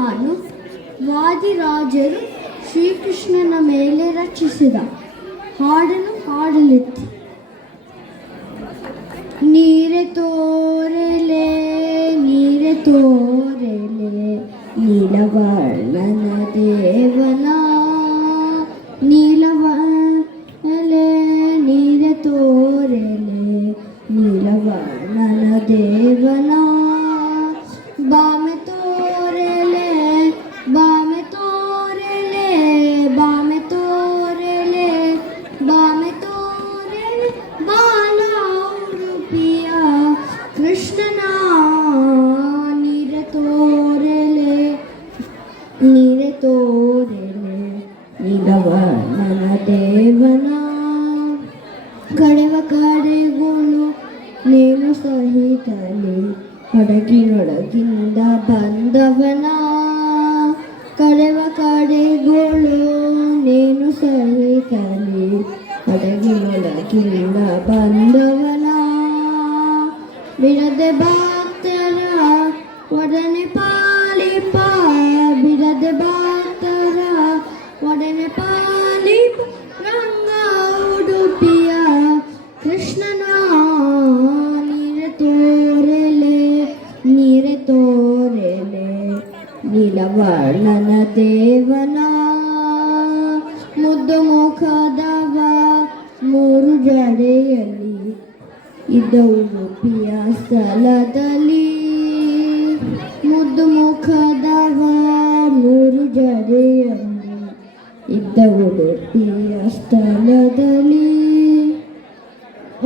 ನಾನು ವಾದಿರಾಜರು ಶ್ರೀಕೃಷ್ಣನ ಮೇಲೆ ರಚಿಸಿದ ಹಾಡನ್ನು ಹಾಡಲಿತ್ತು. ನೀರೆ ತೋರೆಲೆ ನೀರೆ ತೋರೆಲೆ ನೀಲವರ್ಣನ ದೇವನ ನೀಲವರ್ಣಲೆ ನೀರೆ ತೋರೆಲೆ ನೀಲವರ್ಣನ ದೇವನ ಬಾಮೆ ತೋರೆಲೆ ಬಾಮೆ ತೋರೆಲೆ ಬಾಮೆ ತೋರೆಲೆ ಬಾಮೆ ತೋರೆಲೆ ಬಾಲ ಉಡುಪಿಯ ಕೃಷ್ಣನ ನೀರೆ ತೋರೆಲೆ ನೀರೆ ತೋರೆಲೆ ನೀಲವರ್ಣನ ದೇವನ ಕಡೆವ ಕಡೆಗಳು ನೀನು ಸಹಿತಲಿ ಹಡಗಿನೊಳಗಿಂದ ಬಂದವನ ಕಡೆವ ಕಡೆಗಳು ನೀನು ಸಹಿತಲಿ ಹಡಗಿನೊಳಗಿಂದ ಬಂದವನ ಬಿಡದೆ ಭಕ್ತರ ಒಡನೆ ಪಾಲಿಪ ಬಿಡದೆ ಭಕ್ತರ ಒಡನೆ ಪಾಲಿಪ ರಂಗ ಉಡುಪಿಯ ಕೃಷ್ಣನ ನೀರೆ ತೋರೆಲೆ ನೀರೆ ತೋರೆಲೆ ನೀಲವರ್ಣನ ದೇವನ ಮುದ್ದು ಮುಖದವ ಮೂರು ಜಡೆಯಲ್ಲಿ ಇದ್ದ ಉಡುಪಿಯ ಸ್ಥಳದಲ್ಲಿ ಮುದ್ದು ಮುಖದವ ಮೂರು ಜಡೆಯಲ್ಲಿ ಇದ್ದ ಉಡುಪಿಯ ಸ್ಥಳದಲ್ಲಿ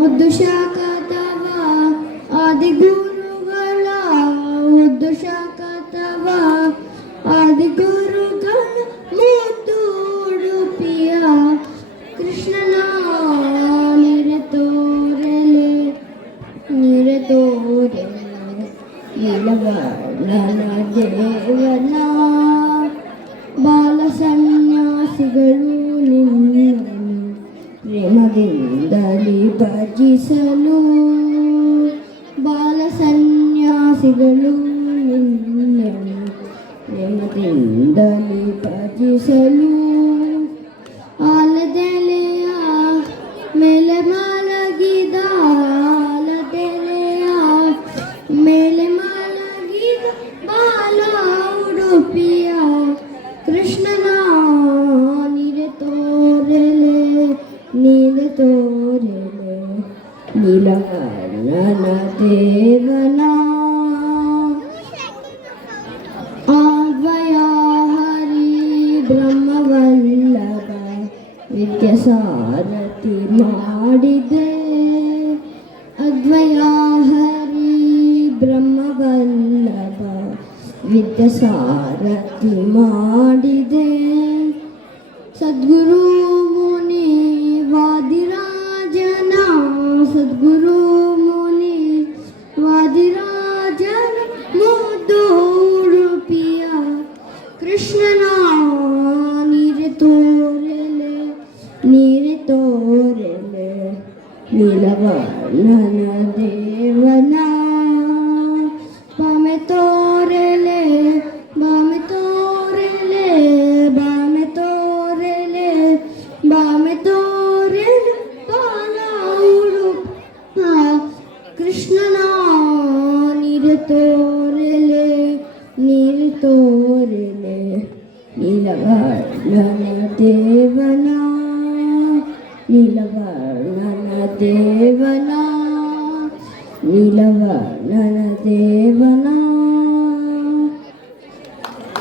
ಉದ್ದು ಶಾಖದವ ಆದಿಗುರುಗಳ ಉದ್ದು ಶಾಖದವ ಆದಿಗುರುಗಳ ಮುದ್ದು ಉಡುಪಿಯ ಕೃಷ್ಣನ ನೀರೆ ತೋರೆಲೆ ನೀರೆ ತೋರೆಲೆ ನೀಲವರ್ಣನ ದೇವನ ಬಾಲ ಸನ್ಯಾಸಿಗಳು ನಿನ್ನನ್ನು ಪ್ರೇಮದಿಂದಲೇ ಭಜಿಸಲು ಬಾಲ ಸನ್ಯಾಸಿಗಳು ನಿನ್ನನ್ನು ಪ್ರೇಮದಿಂದಲೇ ಭಜಿಸಲು ಆಲದೆಲೆಯ ಮೇಲೆ ಮಲಗಿದ ಆಲದೆಲೆಯ ಮೇಲೆ ಮಲಗಿದ ಬಾಲ ಉಡುಪಿಯ ಕೃಷ್ಣನ ನೀರೆ ತೋರೆಲೆ ನೀರೆ ತೋರೆಲೆ ನೀಲವರ್ಣನ ದೇವನ ಅದ್ವಯ ಹರಿ ಬ್ರಹ್ಮವಲ್ಲಭ ವಿದ್ಯಾಸಾರಥಿ ಮಾಡಿದೆ ಅದ್ವಯ ಹರಿ ಬ್ರಹ್ಮವಲ್ಲಭ ವಿದ್ಯಾಸಾರಥಿ ಮಾಡಿದೆ ಸದ್ಗುರು ಮುನಿ ವಾದಿರಾಜನ ಸದ್ಗುರು ಮುನಿ ವಾದಿರಾಜನ ಮುದ್ದು ಉಡುಪಿಯ ಕೃಷ್ಣನ ನೀರೆ ತೋರೆಲೆ ನೀರೆ ತೋರೆಲೆ ನೀಲವರ್ಣನ ದೇವನ ಬಾಮೆ ತೋರೆಲೆ ಬಾಮೆ ತೋರೆಲೆ ಬಾಮೆ ತೋರೆಲೆ ಬಾಮೆ ತೋರೆಲೆ ಬಾಲ ಉಡುಪ ಕೃಷ್ಣನ ನೀರೆ ತೋರೆಲೆ ನೀರೆ ತೋರೆಲೆ ನೀಲವರ್ಣನ ದೇವನ ನೀಲವರ್ಣನ ದೇವನ ನೀಲವರ್ಣನ ದೇವನ